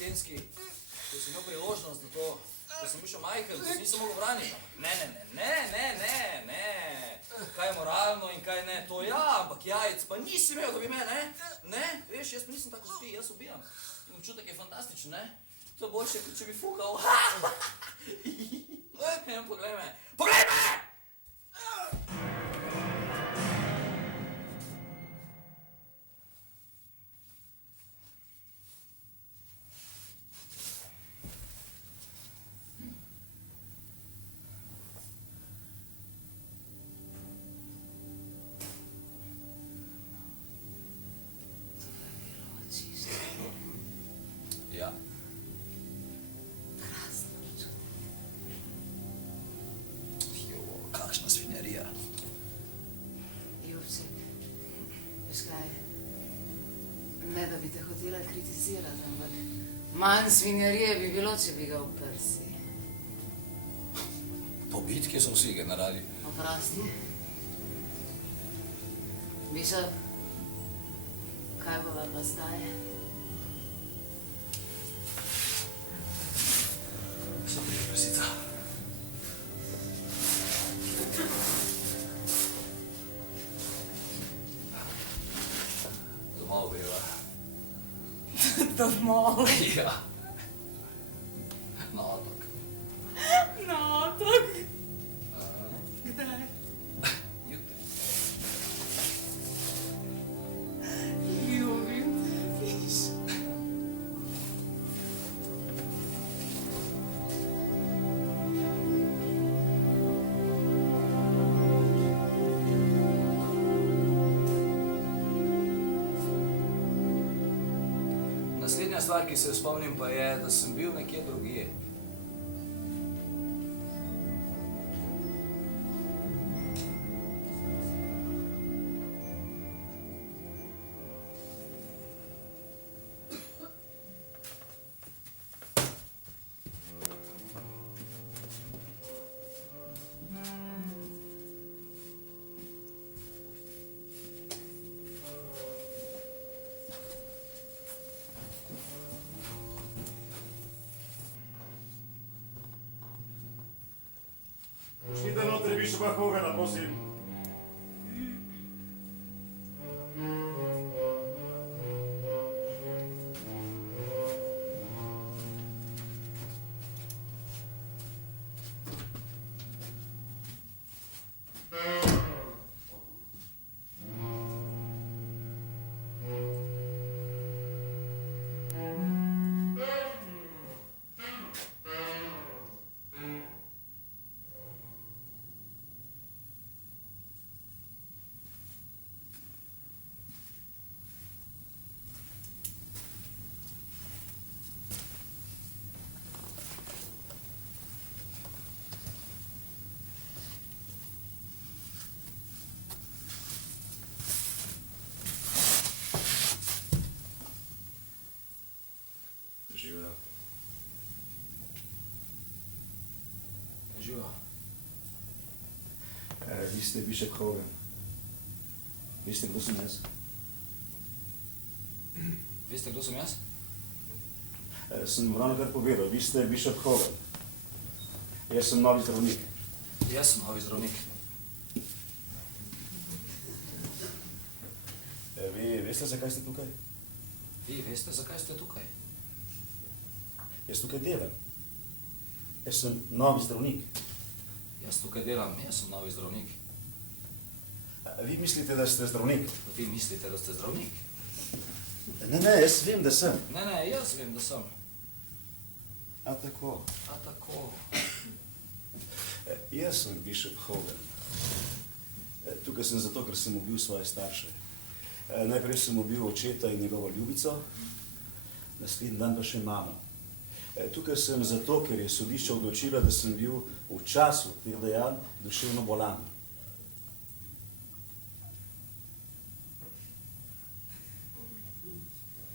Kenski, ko si imel priložnost za to, ko sem bil še majhen, ko si nisem mogel braniti. Ne. Kaj je moralno in kaj ne, to ja, ampak jajec pa nisi imel, da bi me, ne? Veš, jaz pa nisem tako zbi, jaz ubijam. In občutek je fantastičen, ne? To je boljše, kot če bi fukal. Poglej me! Poglej me! Ja. Krasno čuti. Kakšna svinjarija. Ljubček, veš kaj, ne da bi te hotela kritizirati, ampak manj svinjarije bi bilo, če bi ga v prsi. Po bitki so vsi generali. Oprosti. Bišop, kaj bova pa zdaj? Zapri prsica. Domov greva. Domov? Ja. Na otok. Na otok? Kdaj? Jutri. Ljubim te, viš. Naslednja stvar, ki se jo spomnim, pa je, da sem bil nekje drugje. Pošljite noter Bišopa Hogana, prosim. Živijo. Živijo. Vi ste Bišop Hogan. Veste, kdo sem jaz? Veste, kdo sem jaz? Sem ravno kar povedal, vi ste Bišop Hogan. Jaz sem novi zdravnik. Jaz sem novi zdravnik. Vi veste, zakaj ste tukaj? Vi veste, zakaj ste tukaj? Jaz tukaj delam. Jaz sem novi zdravnik. Jaz tukaj delam, jaz sem novi zdravnik. Vi mislite, da ste zdravnik? Vi mislite, da ste zdravnik? Ne, jaz vem, da sem. Ne, jaz vem, da sem. A tako? A tako. Jaz sem Bišop Hogan. Tukaj sem zato, ker sem ubil svoje starše. Najprej sem ubil očeta in njegovo ljubico, naslednji dan pa še mamo. Tukaj sem zato, ker je sodišče odločilo, da sem bil v času teh dejanj duševno bolan.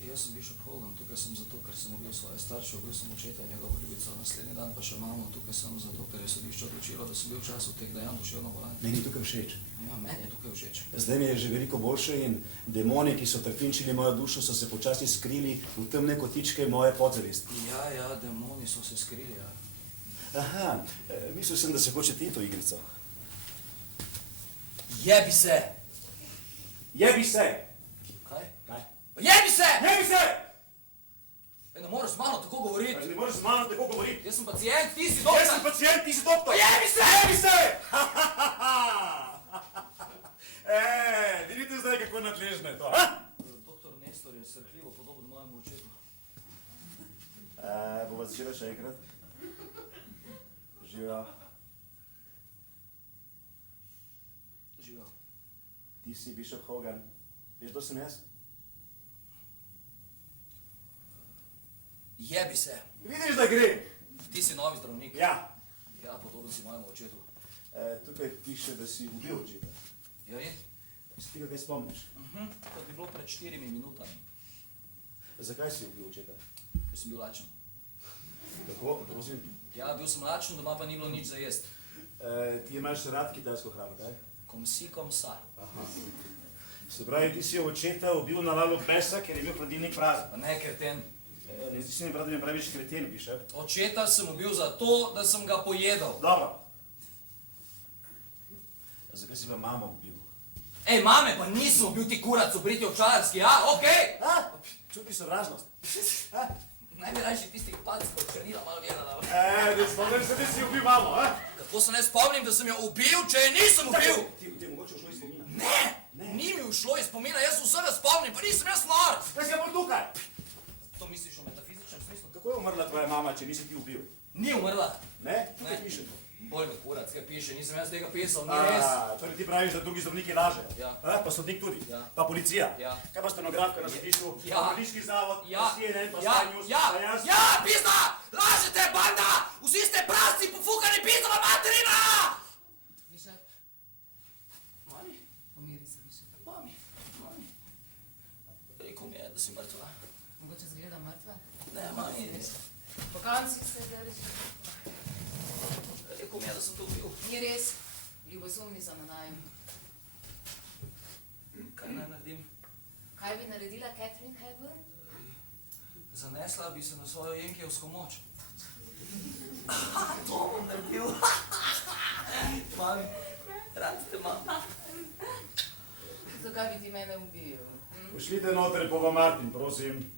Jaz sem Bišop Hogan, tukaj sem zato, ker sem ubil svoje starše, ubil sem očeta in njegovo ljubico, naslednji dan pa še mamo, tukaj sem zato, ker je sodišče odločilo, da sem bil v času teh dejanj duševno bolan. Meni je tukaj všeč. Ja, meni je tukaj všeč. Zdaj mi je že veliko boljše in demoni, ki so trpinčili mojo dušo, so se počasi skrili v temne kotičke moje podzavesti. Ja, demoni so se skrili, ja. Aha, mislil sem, da se hoče ti to igrico. Jebi se! Jebi se! Kaj? Kaj? Jebi se! Jebi se! Ne moreš z mano tako govoriti. Ne moreš z mano tako govoriti. Jaz sem pacijent, ti si doktor. Jaz sem pacijent, ti si doktor. Jebi se! Jebi se! Vidite zdaj, kako nadležno je to, ha? Doktor Nestor je srhljivo podoben mojemu očetu. Bova začela še enkrat. Živijo. Živijo. Ti si Bishop Hogan. Veš, kdo sem jaz? Jebi se! Vidiš, da gre? Ti si novi zdravnik. Ja. Ja, podoben si mojemu očetu. Tukaj piše, da si ubil očeta. Ja in? Se ti ga kaj spomniš? To bi bilo pred 4 minutami, Zakaj si ubil očeta? ker sem bil lačen. Tako, prosim. Ja, bil sem lačen, doma pa ni bilo nič za jesti. Ti imaš rad kitajsko hrano, kaj? Komsi, komsa. Se pravi, ti si očeta ubil na lalu besa, ker je bil hladilnik prazen. Pa ne, kreten. Ne zdi se mi prav, da mi praviš kreten, Bishop. Očeta sem ubil zato, da sem ga pojedal. Dobro. Zakaj si pa mamo ubil? Ej, mame, pa nisem ubil ti kurac, obriti ovčarski, ja, okej? Čuti sovražnost. Naj bi rajši tistih packov črnila malo gledala. Ne spomniš se, da si ubil mamo, a? Kako se ne spomnim, da sem jo ubil, če je nisem ubil? Ti je mogoče ušlo iz spomina. Ne, ni mi ušlo iz spomina, jaz vsega spomnim, pa nisem jaz nor. Kaj si ja bolj tukaj? To misliš o metafizičnem smislu? Kako je umrla tvoja mama, če nisi ti ubil? Ni umrla. Ne? Tukaj piše to. Bolj ga kurac, kaj piše, nisem jaz tega pisal, ni res. Torej ti praviš, da drugi zdravniki lažejo? Ja. Pa sodnik tudi? Ja. Pa policija? Ja. Kaj pa stenografka na sodišču? Ja. Pa Bolniški zavod? Ja, Pa CNN, pa ja, Sky News? ja, Pa jaz? ja, pizda! Lažete, banda! Vsi ste prasci, pofukani pizdova materina! Bishop, Mami, pomiri se, Bishop. mami. Rekel mi je, da si mrtva. Mogoče zgleda mrtva? Ne, mami, Po koncih se drži. rekel mi je, da sem to ubil. Ni res. Ljubosumni so na naju. Kaj naj naredim? Kaj bi naredila Catherine Hepburn? Zanesla bi se na svojo jenkijevsko moč. To bom naredil. Mami, rad te imam. Zakaj bi ti mene ubil? Pošljite noter, Pova Martin, prosim.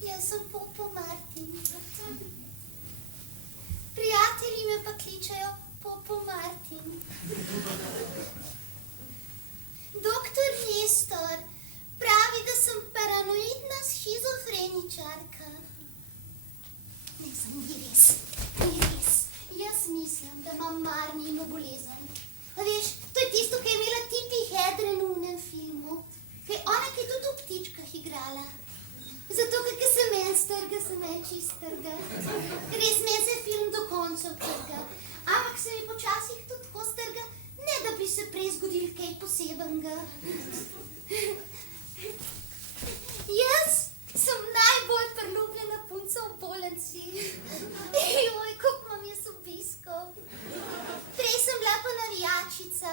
Jaz sem Popo Martin. Prijatelji me pa kličejo Popo Martin. Doktor Nestor pravi, da sem paranoidna shizofreničarka. Ne, ni res. Ni res. Jaz mislim, da imam Marnino bolezen. A veš, to je tisto, kar je imela Tippi Hedren v unem filmu. Kaj ona, ki je tudi v Ptičkah igrala. Zato, ker se meni strga, se meni čist strga. Res, meni se film do konca trga. Ampak se mi počasih tudi tako strga, ne da bi se prej zgodil kaj posebenega. Jaz sem najbolj priljubljena punca v Bolnici. Joj, koliko imam jaz obiskov. Prej sem bila pa navijačica.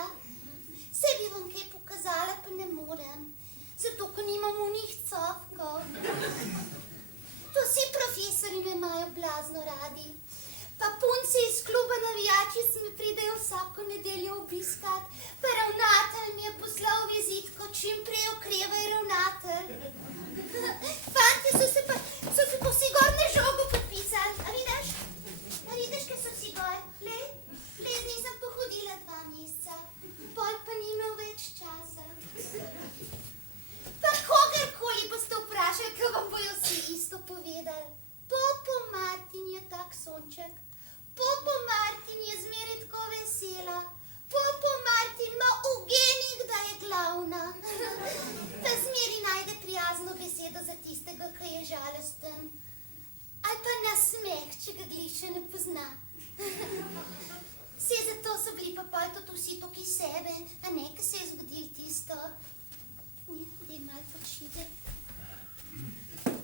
Saj bi vam kaj pokazala, pa ne morem. Zato, ko nimam unih cofkov. To vsi profesori me imajo blazno radi. Pa punci iz kluba navijačic me pridejo vsako nedeljo obiskat. Pa ravnatelj mi je poslal vizitko, čim prej okrevaj ravnatelj. Fantje so se pa vsi gor na žogo podpisali. A vidiš, kaj so vsi gor? Lej, z njim sem pohodila 2 meseca. Pol pa ni imel več časa. Pa kogarkoli boste vprašali, kaj vam bojo vsi isto povedali. Popo Martin je tak sonček. Popo Martin je zmeraj tako vesela. Popo Martin ima v genih, da je glavna. Pa zmeraj najde prijazno besedo za tistega, ki je žalosten. Ali pa nasmeh, če ga glih še ne pozna. Vse zato so bili pa pol tudi vsi tukaj sebe, a ne, ki se je zgodil tisto. malo